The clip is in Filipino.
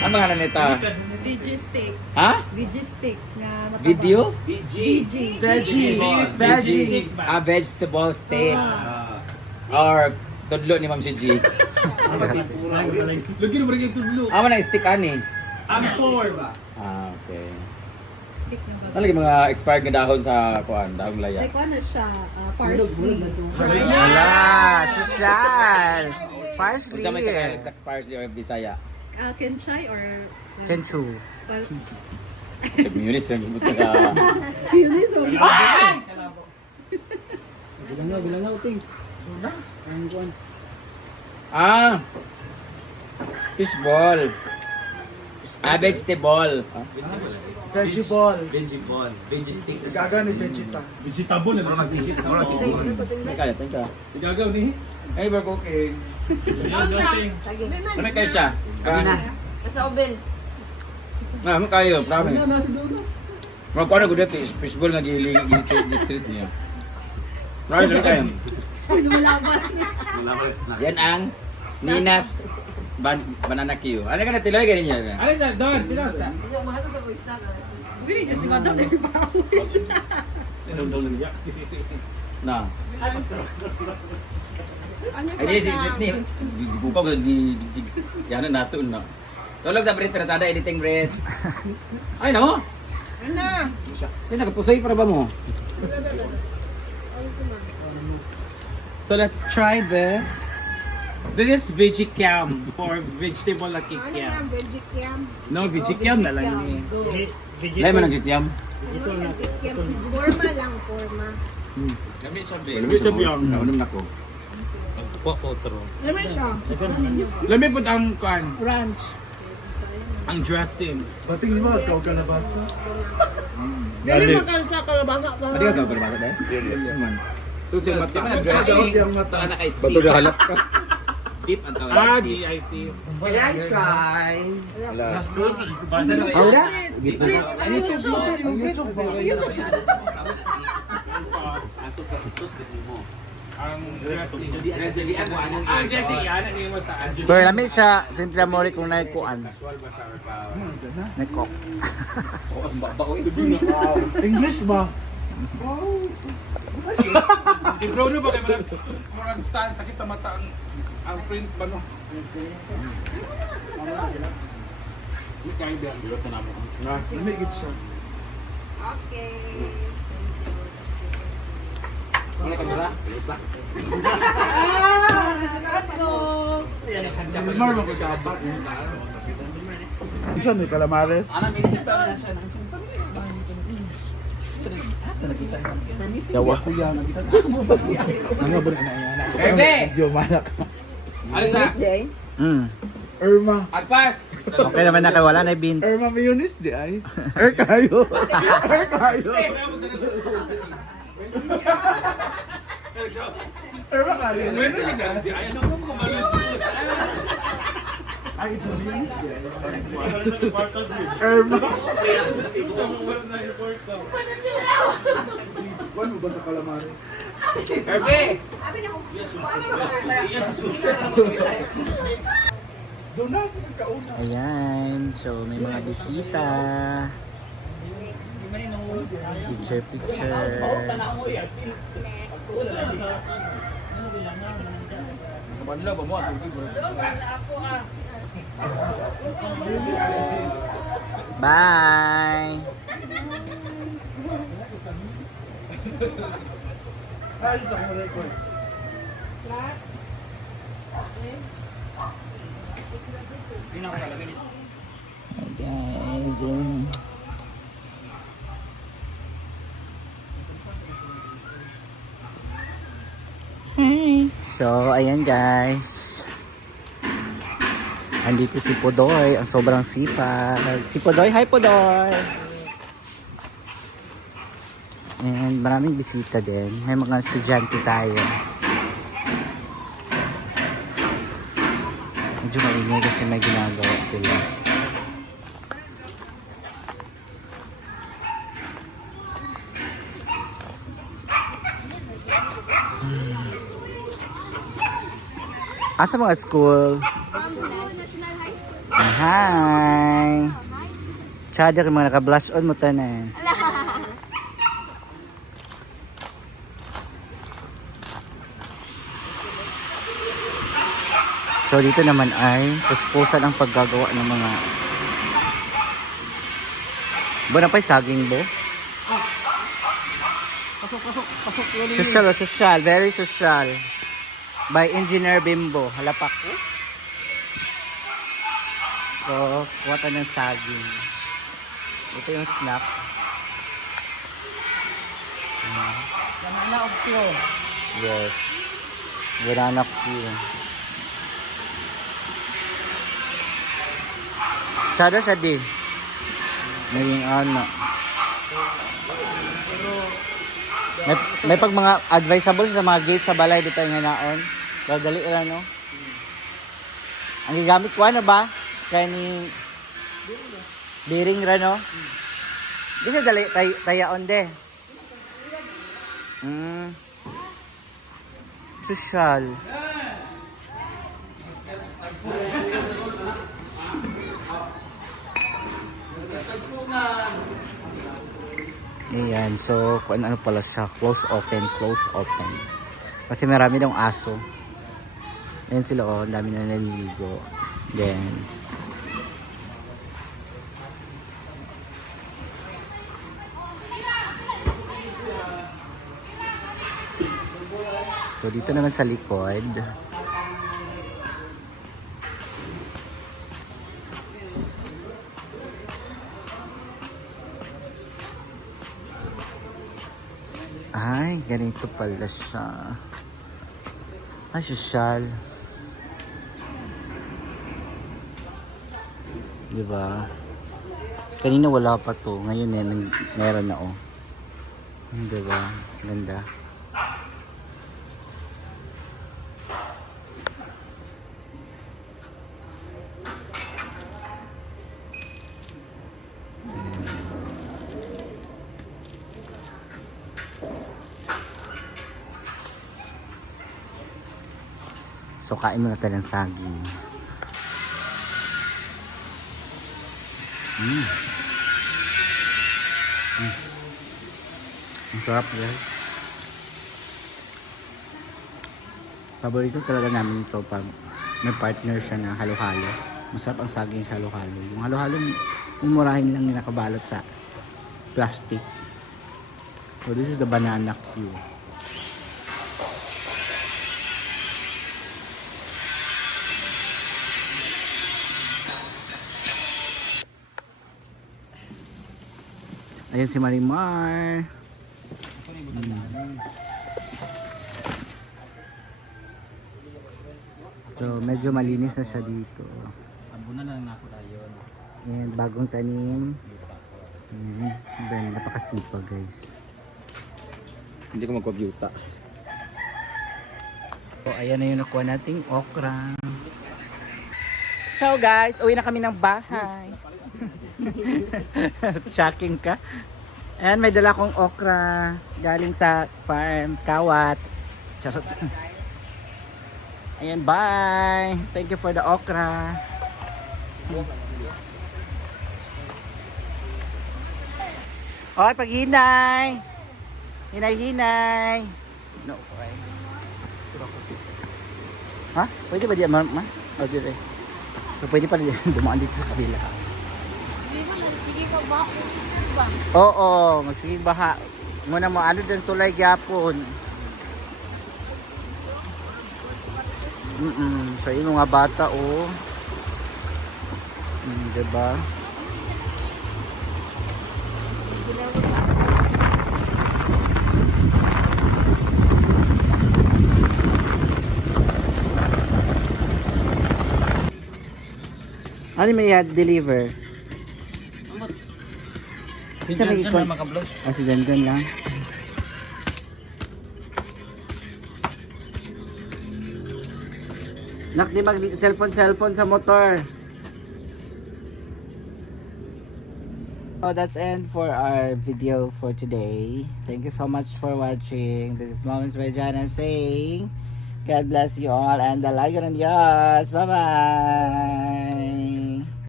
Ano nga nito? VG stick. Ha? VG stick na mataba. Video? VG. Veggie. Vegetable sticks. Or tudlo ni Ma'am si G. Lagi na balik yung tudlo. Amo na stick ani. Ang 4 ba? Okay. Stick na Ano lagi mga expired na dahon sa kuan, dahon laya. Like ano siya? Parsley. Wala, social. Parsley. Kung sa may Tagalog sa parsley or Bisaya. Kenchay or... Kenchu. Well, Sa Munis yung ibig ka. yun is so Bilang nga, uting. Ah! Fishball. Vegetable. Veggie ball. Veggie ball. Veggie stick. Gagawa ni vegeta. Vegetable na naman vegetable. Teka, teka. Igagaw ni. Ay, ba cooking? Sige. Ano kayo siya? Nasa oven. Ano kayo? Promise. Nasa doon. Mga kuha na good fishball nga giling di street niya. Promise, ano kayo? Lumalaban. Yan ang Ninas Banana Q. Ano ka na tiloy ganyan niya? Alisa, doon. Tinasa. Bili niyo si Madam na ibawi. Na. Ay, di si Britney. Bukaw ko di yan na nato na. Tulog sa Brit pero sada editing Brit. Ay no. Ano? Kaya nagpusay para ba mo? So let's try this. This is veggie cam for vegetable na kikiam. No, veggie cam na lang ni. Lay man ang gityam. Forma lang, forma. Kami siya Lami sa biyang. Naunom na ko. Naman siya. Lami po ang kan, Ranch. ang dressing. Bating di ba? Ikaw ka na basta. Dili makal sa kalabasa ka. Adi ka ba ba dai? Man. Ito si mata. Gagawin yung mata. Bato na halap ka. Tip ang tawag. Ah, VIP. Wala, try. Wala. Wala. Ang dressing. Resili ako anong Ah, dressing yan. Ano yung mo sa Pero lamit siya, siyempre mori kung naikuan. Casual ba siya or ka? Naikok. Oo, ba ko ito English ba? Si Bruno ba kayo marang saan sakit sa mata ang print ba no? Hindi kayo ba? Bilot na namo. Na. Lamigit siya. Okay. Ano ka mura? Bilot ba? Mar mo ko siya abat. Isa ni calamares. Yawa ko yan. Ano ba na yan? Bebe! Yo manak. Alis na. Irma. Agpas! Okay naman na kay wala na beans. Irma mayonnaise di ay. Kayo. Kayo. Irma kayo. Ayaw na ko kumalit. Ay, Julie. Irma. Ano ba sa calamares? Bebe! Doon na sa kauna. Ayan, so may mga bisita. Picture. Kabanla ba mo? Bye! Ay, sa record. Guys, so, ayan guys. Andito si Podoy, ang sobrang sipag. Si Podoy, hi Podoy! And maraming bisita din. May mga estudyante tayo. Medyo maingay kasi may ginagawa sila. Asa mga school? Hi! Chada rin mga naka-blush on mo tanan. So dito naman ay puspusan ang paggagawa ng mga Bonapay saging bo. Social, social, very social. By Engineer Bimbo. Halapak ko. So, kuha tayo ng saging. Ito yung snack. Banana of Q. Yes. Banana queue. Sada sa din. Naging ano. May pag mga advisable sa mga gate sa balay dito yung hinaon. So, dali lang, no? Ang gigamit ko ano ba? Kaya ni bearing ra, no? Di siya dali tayaon de. Social. Ayan, so kung ano pala siya, close open. Kasi marami daw aso. Ayan sila, oh, ang dami na naliligo. Then, so dito naman sa likod, ay, ganito pala siya. Ay, sosyal. Diba? Kanina wala pa to. Ngayon meron na, oh. Diba? Ganda. So, kain muna tayo ng saging. Ang sarap, guys. Paborito talaga namin ito pag may partner siya na halo-halo. Masarap ang saging sa halo-halo. Yung halo-halo, mumurahin lang yung nakabalot sa plastic. So, this is the banana queue. Ayan si Marimar. So, medyo malinis na siya dito. Abunan na lang ako tayo. Ayan, bagong tanim. Ayan, napakasipag, guys. Hindi ko magkobyuta. So, ayan na yung nakuha nating okra. So, guys, uwi na kami ng bahay. Shocking ka. Ayan, may dala kong okra galing sa farm, kawat. Charot. Ayan, bye. Thank you for the okra. Oy, paghinay. Hinay-hinay. No, okay. Ha? Pwede ba diyan, ma? O, dire. So, pwede pa rin dumaan dito sa kabila. Sige pa ba? Ba? Oo, magsiging baha. Muna mo, ano din tulay gyapon. Sa iyo mga bata, oh. Diba? Ano may deliver? Si John na makablog. Si John lang. Nak, di mag cellphone sa motor. Oh, that's end for our video for today. Thank you so much for watching. This is Moments by Jana saying, God bless you all and the Lion and Diyos. Bye-bye!